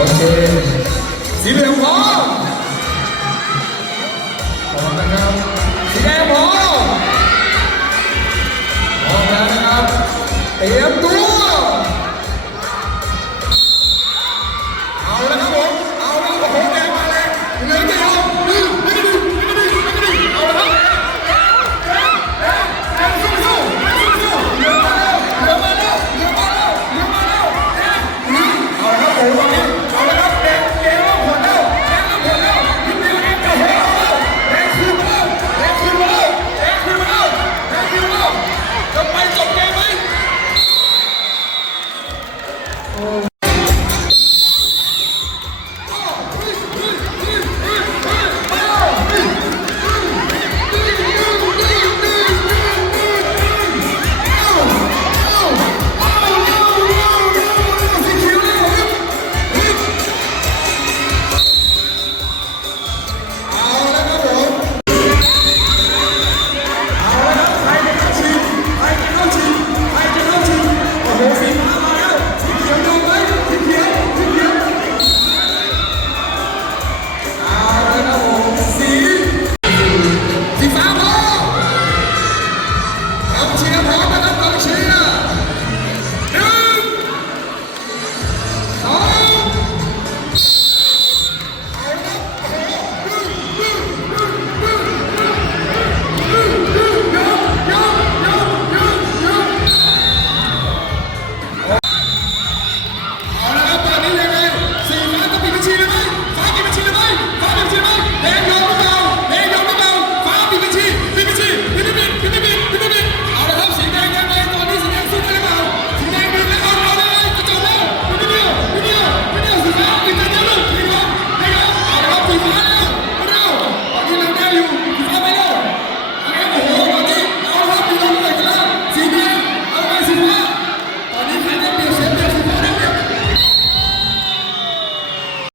ok 你们很 Oh.